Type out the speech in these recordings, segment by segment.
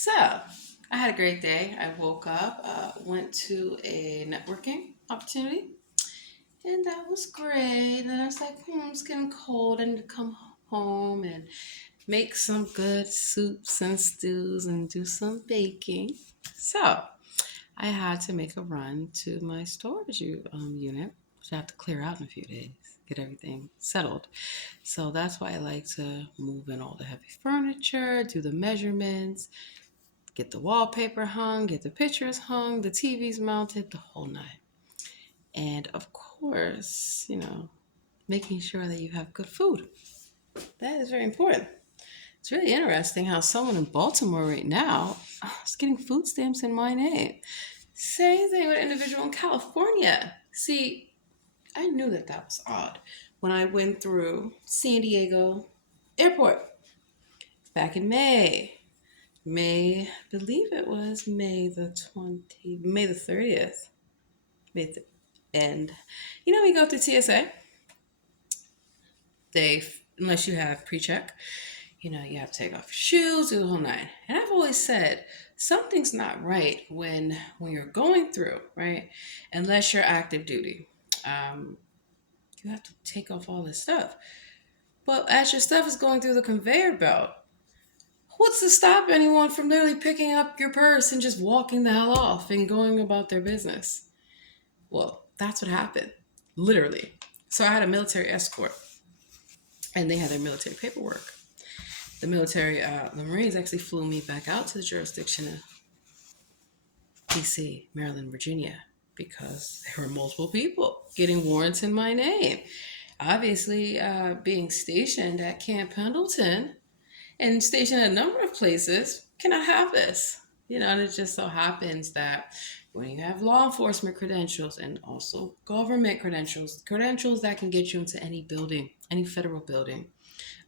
So, I had a great day. I woke up, went to a networking opportunity, and that was great. And I was like, it's getting cold. I need to come home and make some good soups and stews and do some baking. So, I had to make a run to my storage unit, which I have to clear out in a few days, get everything settled. So, that's why I like to move in all the heavy furniture, do the measurements, get the wallpaper hung, get the pictures hung, the TVs mounted, the whole nine. And of course, making sure that you have good food. That is very important. It's really interesting how someone in Baltimore right now is getting food stamps in my name. Same thing with an individual in California. See, I knew that that was odd when I went through San Diego airport back in May. Believe it was May the 30th. And we go through TSA. They, unless you have pre-check, you have to take off your shoes, do the whole nine. And I've always said something's not right when you're going through, right? Unless you're active duty, um, you have to take off all this stuff. But as your stuff is going through the conveyor belt, what's to stop anyone from literally picking up your purse and just walking the hell off and going about their business? Well, that's what happened, literally. So I had a military escort, and they had their military paperwork. The Marines actually flew me back out to the jurisdiction of DC, Maryland, Virginia, because there were multiple people getting warrants in my name. Obviously, being stationed at Camp Pendleton and stationed at a number of places cannot have this. And it just so happens that when you have law enforcement credentials and also government credentials that can get you into any building, any federal building,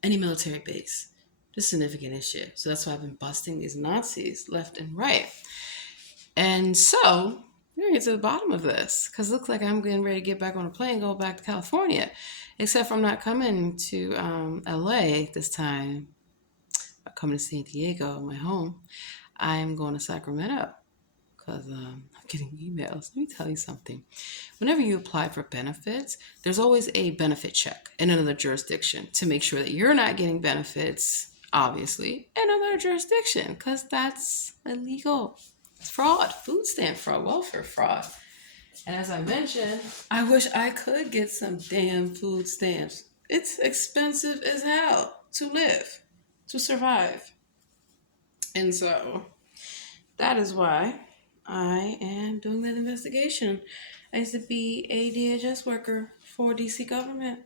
any military base, it's a significant issue. So that's why I've been busting these Nazis left and right. And so we're gonna get to the bottom of this because it looks like I'm getting ready to get back on a plane and go back to California. Except for I'm not coming to LA this time. I'm coming to San Diego, my home. I'm going to Sacramento because I'm getting emails. Let me tell you something. Whenever you apply for benefits, there's always a benefit check in another jurisdiction to make sure that you're not getting benefits, obviously, in another jurisdiction because that's illegal. It's fraud, food stamp fraud, welfare fraud. And as I mentioned, I wish I could get some damn food stamps. It's expensive as hell to live, to survive. And so that is why I am doing that investigation. I used to be a DHS worker for DC government,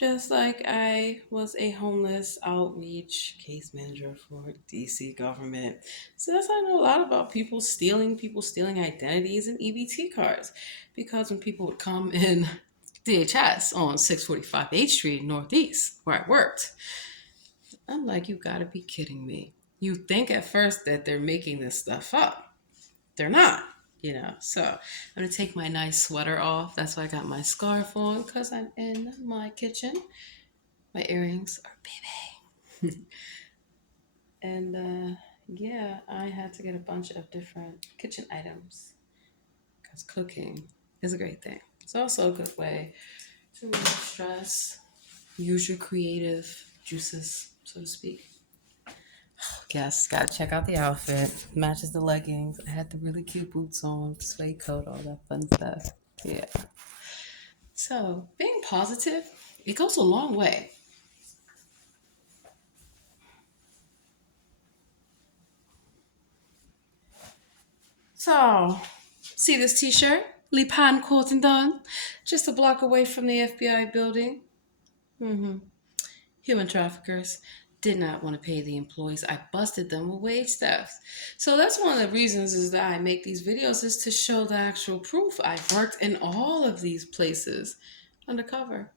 just like I was a homeless outreach case manager for DC government. So that's how I know a lot about people stealing identities and EBT cards. Because when people would come in DHS on 645 H Street Northeast, where I worked, I'm like, you gotta be kidding me. You think at first that they're making this stuff up. They're not, So I'm gonna take my nice sweater off. That's why I got my scarf on because I'm in my kitchen. My earrings are baby. And yeah, I had to get a bunch of different kitchen items because cooking is a great thing. It's also a good way to relieve stress, use your creative juices, so to speak. Yes, gotta check out the outfit. Matches the leggings. I had the really cute boots on, suede coat, all that fun stuff. Yeah. So being positive, it goes a long way. So, see this T-shirt? Lipan Court and Dunn, just a block away from the FBI building. Mm-hmm. Human traffickers did not want to pay the employees. I busted them with wage theft. So that's one of the reasons is that I make these videos is to show the actual proof. I've worked in all of these places undercover.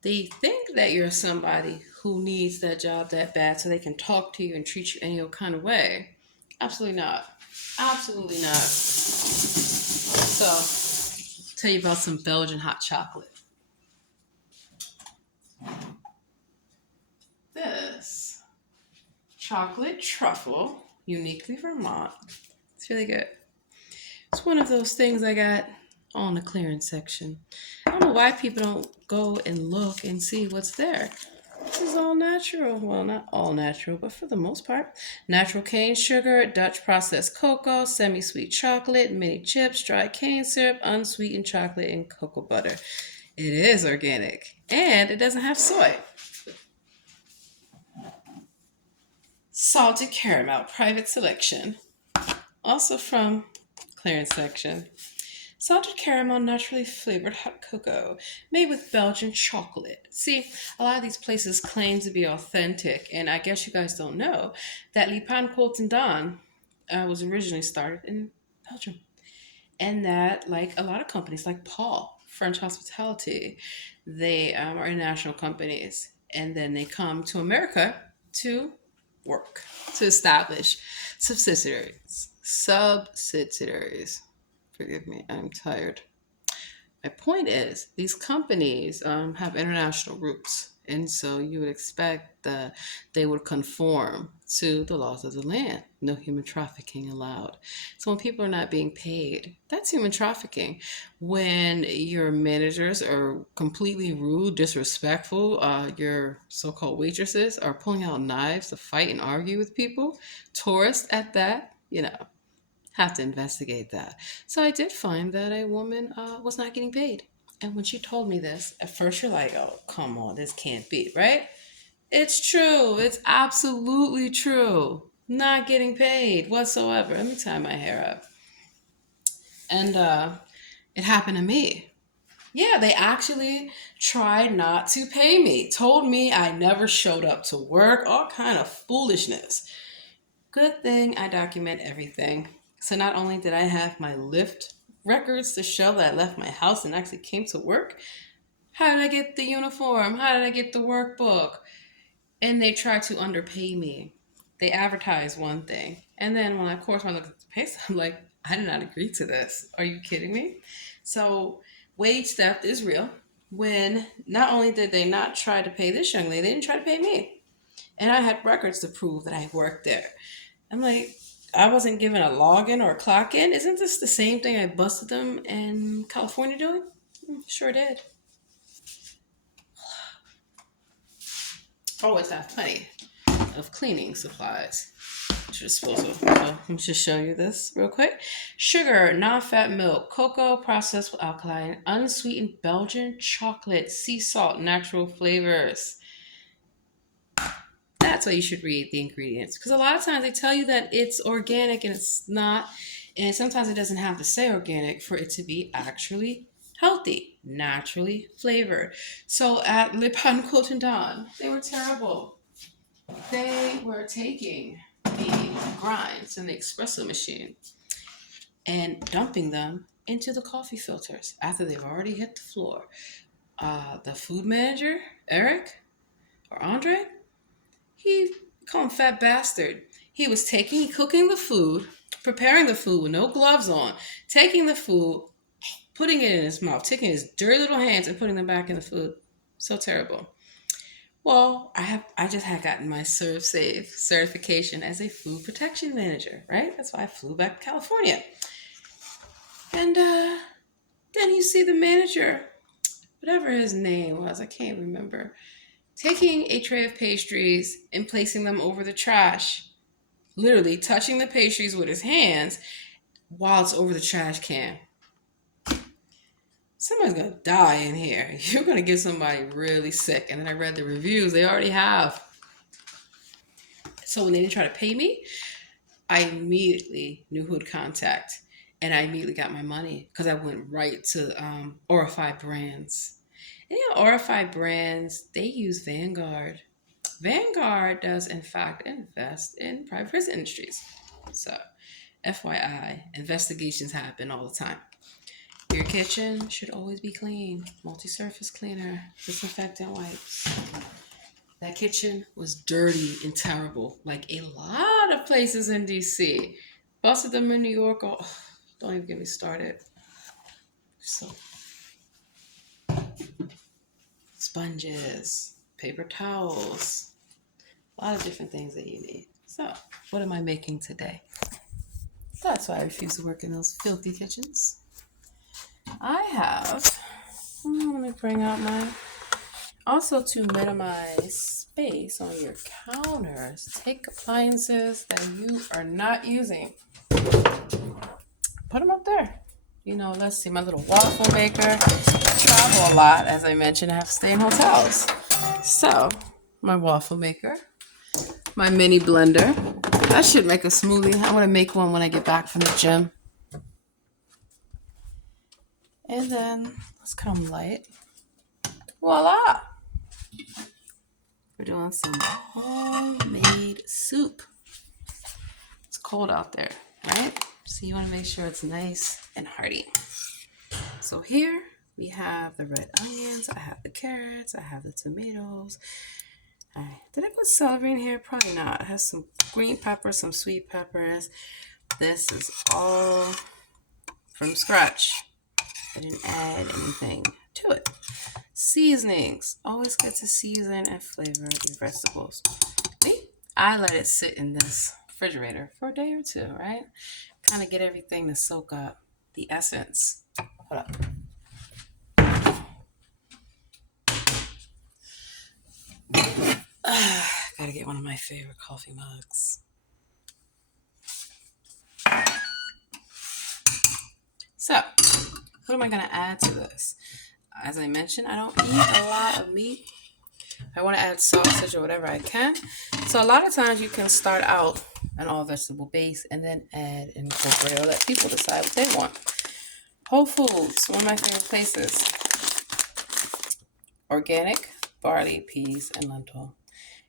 They think that you're somebody who needs that job that bad so they can talk to you and treat you any old kind of way. Absolutely not. Absolutely not. So, tell you about some Belgian hot chocolate. This chocolate truffle Uniquely Vermont. It's really good. It's one of those things I got on the clearance section. I don't know why people don't go and look and see what's there. This is all natural. Well, not all natural, but for the most part. Natural cane sugar, Dutch processed cocoa, semi sweet chocolate, mini chips, dry cane syrup, unsweetened chocolate, and cocoa butter. It is organic and it doesn't have soy. Salted caramel, private selection. Also from clearance section. Salted caramel, naturally flavored hot cocoa, made with Belgian chocolate. See, a lot of these places claim to be authentic, and I guess you guys don't know that Le Pain Quotidien was originally started in Belgium, and that, like a lot of companies, like Paul, French Hospitality, they are international companies, and then they come to America to work, to establish subsidiaries. Subsidiaries. Forgive me, I'm tired. My point is, these companies have international roots, and so you would expect that they would conform to the laws of the land. No human trafficking allowed. So when people are not being paid, that's human trafficking. When your managers are completely rude, disrespectful, your so-called waitresses are pulling out knives to fight and argue with people, tourists at that, have to investigate that. So I did find that a woman was not getting paid. And when she told me this, at first you're like, oh, come on, this can't be, right? It's true. It's absolutely true. Not getting paid whatsoever. Let me tie my hair up. And it happened to me. Yeah, they actually tried not to pay me. Told me I never showed up to work. All kind of foolishness. Good thing I document everything. So not only did I have my Lyft records to show that I left my house and actually came to work, how did I get the uniform? How did I get the workbook? And they tried to underpay me. They advertised one thing. And then when I, of course, when I looked at the pay stub, I'm like, I did not agree to this. Are you kidding me? So wage theft is real. When not only did they not try to pay this young lady, they didn't try to pay me. And I had records to prove that I worked there. I'm like, I wasn't given a login or a clock in. Isn't this the same thing I busted them in California doing? Sure did. Always have plenty of cleaning supplies. Disposal. So let me just show you this real quick. Sugar, non-fat milk, cocoa processed with alkaline, unsweetened Belgian chocolate, sea salt, natural flavors. That's why you should read the ingredients, because a lot of times they tell you that it's organic and it's not, and sometimes it doesn't have to say organic for it to be actually healthy, naturally flavored. So at Le Pain Quotidien, they were terrible. They were taking the grinds in the espresso machine and dumping them into the coffee filters after they've already hit the floor. The food manager, Eric or Andre, he called him fat bastard. He was cooking the food, preparing the food with no gloves on, taking the food, putting it in his mouth, taking his dirty little hands and putting them back in the food. So terrible. Well, I just had gotten my ServSafe certification as a food protection manager, right? That's why I flew back to California. And then you see the manager, whatever his name was, I can't remember, taking a tray of pastries and placing them over the trash, literally touching the pastries with his hands while it's over the trash can. Somebody's gonna die in here. You're gonna get somebody really sick. And then I read the reviews, they already have. So when they didn't try to pay me, I immediately knew who to contact. And I immediately got my money because I went right to Orify Brands. And Orify Brands, they use Vanguard. Vanguard does, in fact, invest in private prison industries. So, FYI, investigations happen all the time. Your kitchen should always be clean. Multi-surface cleaner, disinfectant wipes. That kitchen was dirty and terrible, like a lot of places in DC. Busted them in New York. Oh, don't even get me started. So, sponges, paper towels, A lot of different things that you need. So, what am I making today? So that's why I refuse to work in those filthy kitchens. I have, let me bring out my, also to minimize space on your counters, take appliances that you are not using, put them up there. You know, let's see, my little waffle maker. I travel a lot, as I mentioned, I have to stay in hotels. So, my waffle maker, my mini blender. That should make a smoothie. I want to make one when I get back from the gym. And then, let's come light. Voila! We're doing some homemade soup. It's cold out there, right? So you want to make sure it's nice and hearty. So here we have the red onions, I have the carrots, I have the tomatoes. Did I put celery in here? Probably not. It has some green peppers, some sweet peppers. This is all from scratch. I didn't add anything to it. Seasonings. Always good to season and flavor your vegetables. I let it sit in this refrigerator for a day or two, right? Kind of get everything to soak up the essence. Hold up. Gotta get one of my favorite coffee mugs. So, what am I gonna add to this? As I mentioned, I don't eat a lot of meat. I want to add sausage or whatever I can. So a lot of times you can start out an all vegetable base and then add and incorporate or let people decide what they want. Whole Foods, one of my favorite places. Organic barley, peas, and lentil.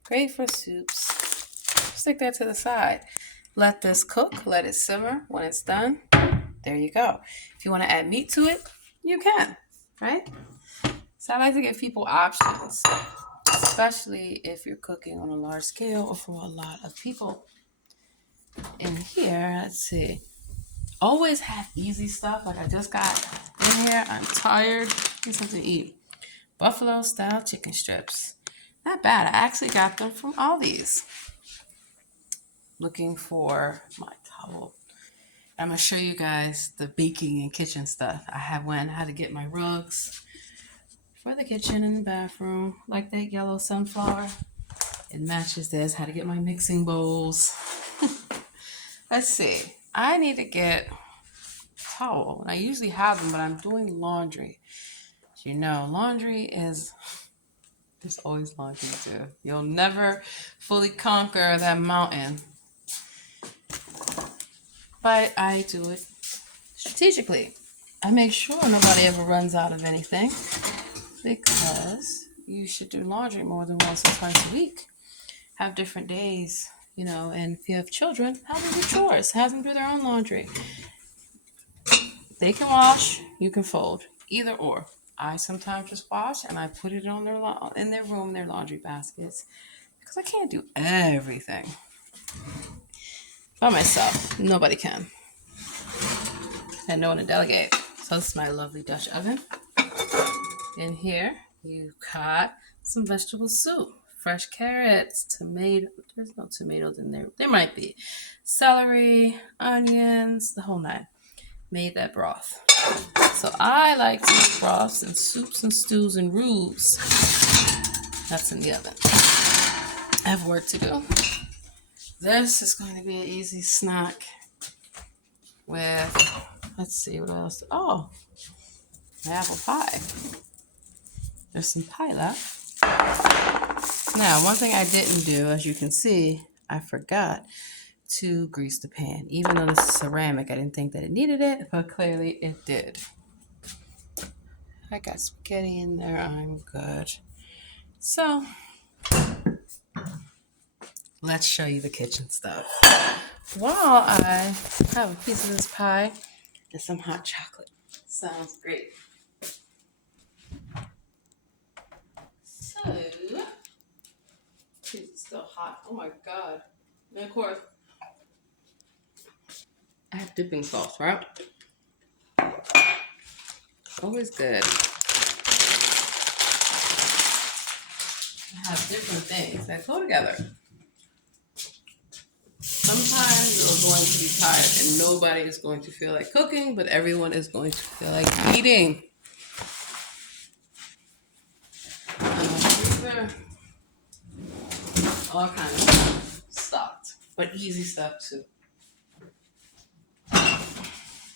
Great for soups. Stick that to the side. Let this cook, let it simmer. When it's done, there you go. If you want to add meat to it, you can, right? So I like to give people options, especially if you're cooking on a large scale or for a lot of people. In here, let's see. Always have easy stuff. Like I just got in here. I'm tired. Need something to eat. Buffalo style chicken strips. Not bad. I actually got them from Aldi's. Looking for my towel. I'm going to show you guys the baking and kitchen stuff. I had to get my rugs for the kitchen and the bathroom, like that yellow sunflower. It matches this. How to get my mixing bowls. Let's see. I need to get a towel. I usually have them, but I'm doing laundry. You know, laundry is, there's always laundry to do. You'll never fully conquer that mountain. But I do it strategically. I make sure nobody ever runs out of anything because you should do laundry more than once or twice a week. Have different days, you know, and if you have children, have them do chores. Have them do their own laundry. They can wash, you can fold. Either or. I sometimes just wash and I put it on in their room, their laundry baskets, because I can't do everything by myself. Nobody can. And no one to delegate. So this is my lovely Dutch oven. In here, you got some vegetable soup, fresh carrots, tomato. There's no tomatoes in there. There might be. Celery, onions, the whole nine. Made that broth. So I like to make broths and soups and stews and roux. That's in the oven. I have work to do. This is going to be an easy snack with, let's see what else. Oh, apple pie. There's some pie left. Now, one thing I didn't do, as you can see, I forgot to grease the pan. Even though this is ceramic, I didn't think that it needed it, but clearly it did. I got spaghetti in there. I'm good. So, let's show you the kitchen stuff. While I have a piece of this pie and some hot chocolate. Sounds great. So, it's still hot. Oh my God. And of course, I have dipping sauce, right? Always good. I have different things that go together. going to be tired and nobody is going to feel like cooking, but everyone is going to feel like eating. Freezer, all kinds of stuff stocked, but easy stuff too.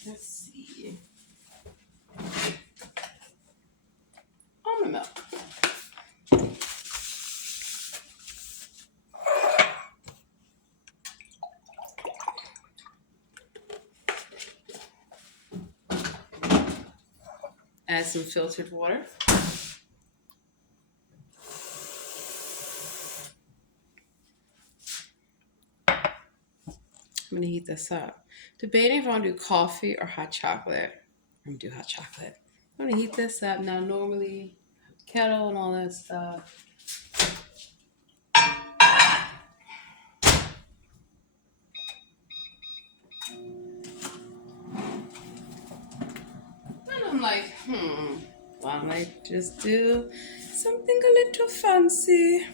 Let's see. Almond milk. Add some filtered water. I'm gonna heat this up. Debating if I want to do coffee or hot chocolate. I'm gonna do hot chocolate. I'm gonna heat this up. Now, normally, kettle and all that stuff. And I'm like, why don't I just do something a little fancy?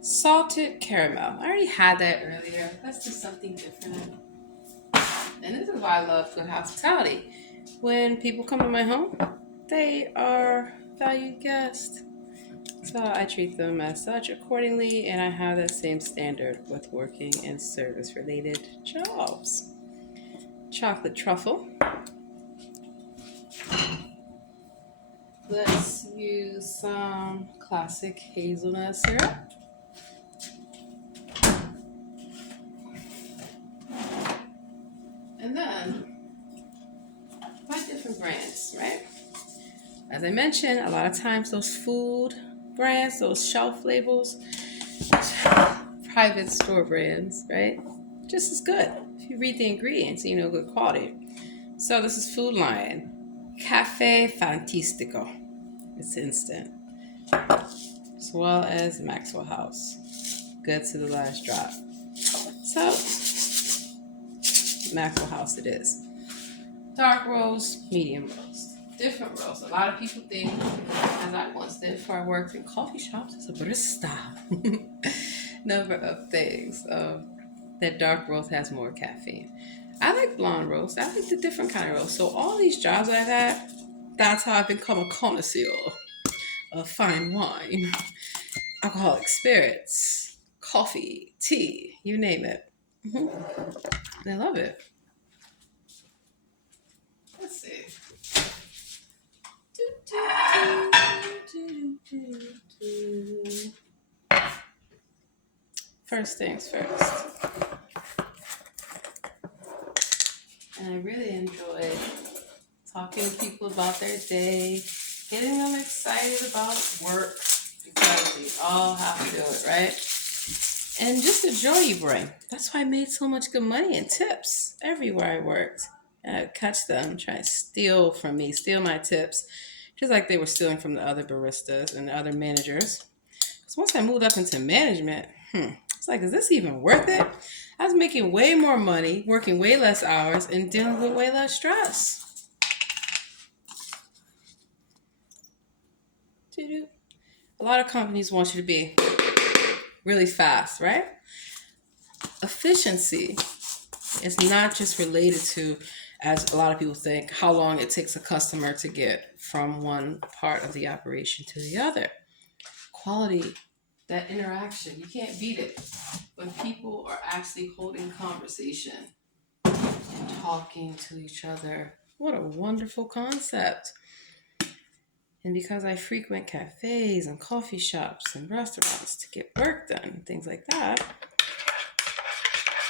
Salted caramel. I already had that earlier. Let's do something different. And this is why I love good hospitality. When people come to my home, they are valued guests. So I treat them as such accordingly, and I have that same standard with working in service related jobs. Chocolate truffle. Let's use some classic hazelnut syrup. And then, buy different brands, right? As I mentioned, a lot of times those food brands, those shelf labels, private store brands, right? Just as good. If you read the ingredients, you know good quality. So this is Food Lion. Cafe Fantastico. It's instant. As well as Maxwell House. Good to the last drop. So, Maxwell House it is. Dark roast, medium roast. Different roast. A lot of people think, as I once did before I worked in coffee shops, as a barista. Number of things. That dark roast has more caffeine. I like blonde roast. I like the different kind of roast. So all these jobs I've had, that's how I've become a connoisseur of fine wine, alcoholic spirits, coffee, tea, you name it. I love it. Let's see. First things first. And I really enjoy talking to people about their day, getting them excited about work, because we all have to do it, right? And just the joy you bring. That's why I made so much good money in tips everywhere I worked. And I'd catch them trying to steal from me, steal my tips, just like they were stealing from the other baristas and the other managers. Because once I moved up into management, it's like, is this even worth it? I was making way more money, working way less hours, and dealing with way less stress. A lot of companies want you to be really fast, right? Efficiency is not just related to, as a lot of people think, how long it takes a customer to get from one part of the operation to the other. Quality, that interaction, you can't beat it. When people are actually holding conversation and talking to each other, what a wonderful concept. And because I frequent cafes and coffee shops and restaurants to get work done, things like that,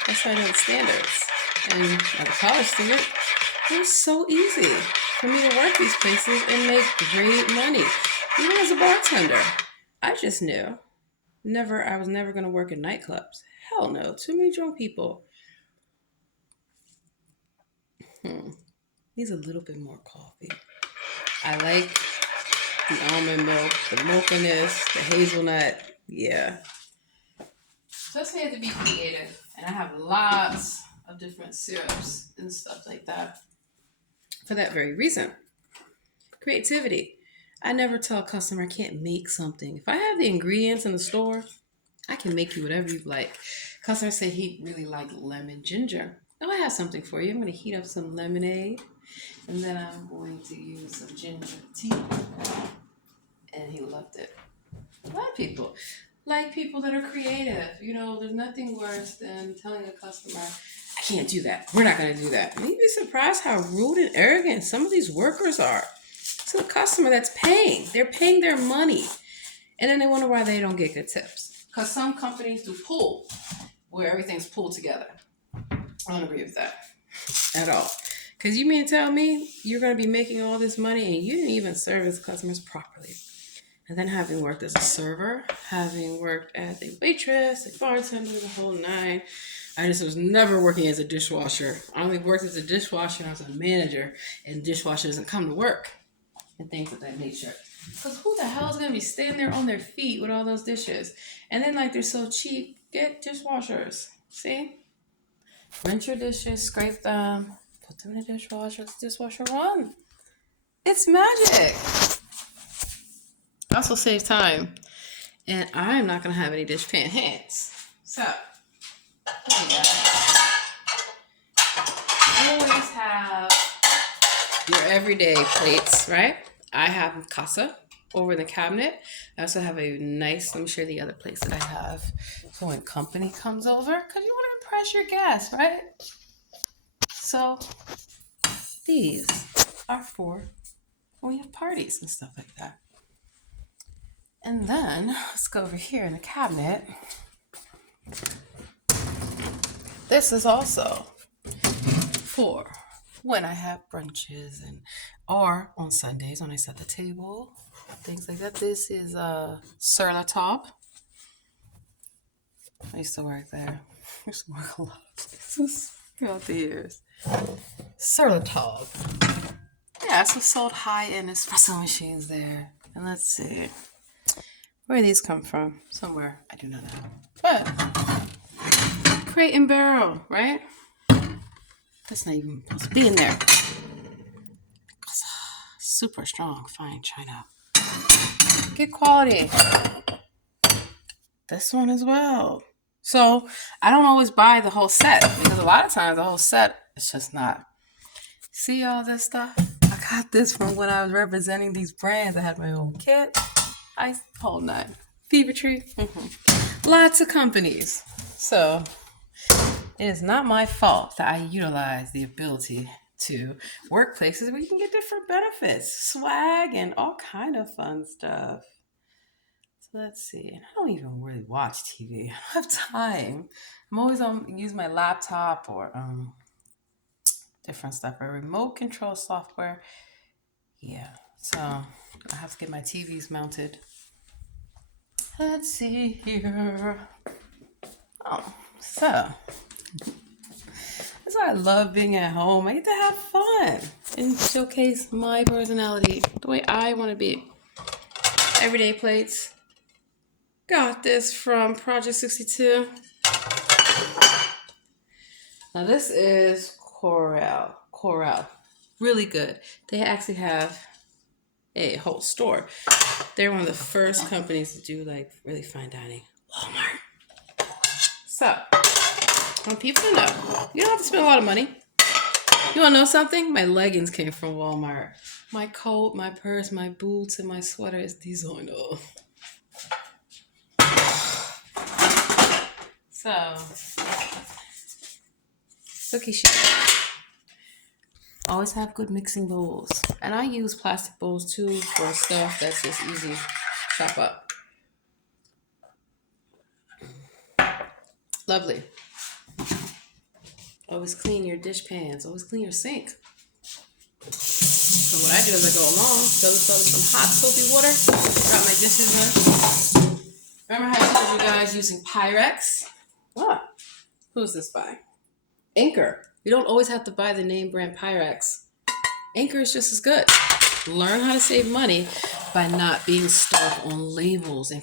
that's how I know the standards. And as a college student, it was so easy for me to work these places and make great money. Even as a bartender, I just knew I was never going to work in nightclubs. Hell no, too many drunk people. Needs a little bit more coffee. I like the almond milk, the mochanis, the hazelnut. Yeah. Just had to be creative. And I have lots of different syrups and stuff like that for that very reason. Creativity. I never tell a customer I can't make something. If I have the ingredients in the store, I can make you whatever you like. Customer said he really liked lemon ginger. Now I have something for you. I'm going to heat up some lemonade, and then I'm going to use some ginger tea. And he loved it. A lot of people like people that are creative. There's nothing worse than telling a customer, I can't do that. We're not going to do that. And you'd be surprised how rude and arrogant some of these workers are to the customer that's paying. They're paying their money. And then they wonder why they don't get good tips. Because some companies do pool, where everything's pulled together. I don't agree with that at all. Because you mean to tell me you're going to be making all this money and you didn't even service customers properly. And then having worked as a server, having worked as a waitress, a bartender, the whole nine, I just was never working as a dishwasher. I only worked as a dishwasher when I was a manager, and dishwasher doesn't come to work and things of that nature. Because who the hell is going to be standing there on their feet with all those dishes? And then they're so cheap, get dishwashers. See? Rinse your dishes, scrape them, put them in the dishwasher, dishwasher run. It's magic. Also saves time. And I'm not going to have any dishpan hands. So, always have your everyday plates, right? I have Casa over the cabinet. I also have a nice, let me show you the other plates that I have. So when company comes over, because you want to impress your guests, right? So these are for when we have parties and stuff like that. And then let's go over here in the cabinet. This is also for when I have brunches or on Sundays when I set the table, things like that. This is sur la table. I used to work there. I used to work a lot throughout the years. Sur la table. Yeah, so sold high-end espresso machines there. And let's see. Where these come from? Somewhere. I do not know. But Crate and Barrel, right? That's not even supposed to be in there. Super strong, fine china. Good quality. This one as well. So I don't always buy the whole set because a lot of times the whole set is just not. See all this stuff? I got this from when I was representing these brands. I had my own kit. Whole nine. Fever Tree. Lots of companies. So it is not my fault that I utilize the ability to workplaces where you can get different benefits, swag, and all kind of fun stuff. So let's see. I don't even really watch TV. I don't have time. I'm always use my laptop or different stuff. Or remote control software. Yeah. So I have to get my TVs mounted. Let's see here. So that's why I love being at home. I get to have fun and showcase my personality the way I want to be. Everyday plates. Got this from Project 62. Now this is Corel. Really good. They actually have a whole store. They're one of the first companies to do really fine dining. Walmart. So, I want people to know, you don't have to spend a lot of money. You want to know something? My leggings came from Walmart. My coat, my purse, my boots, and my sweater is designer. So, cookie sheet. Always have good mixing bowls. And I use plastic bowls too for stuff that's just easy to chop up. Lovely. Always clean your dish pans. Always clean your sink. So what I do as I go along, fill this up with some hot soapy water, drop my dishes in. Remember how I told you guys using Pyrex? What? Who's this by? Anchor. You don't always have to buy the name brand Pyrex. Anchor is just as good. Learn how to save money by not being stuck on labels and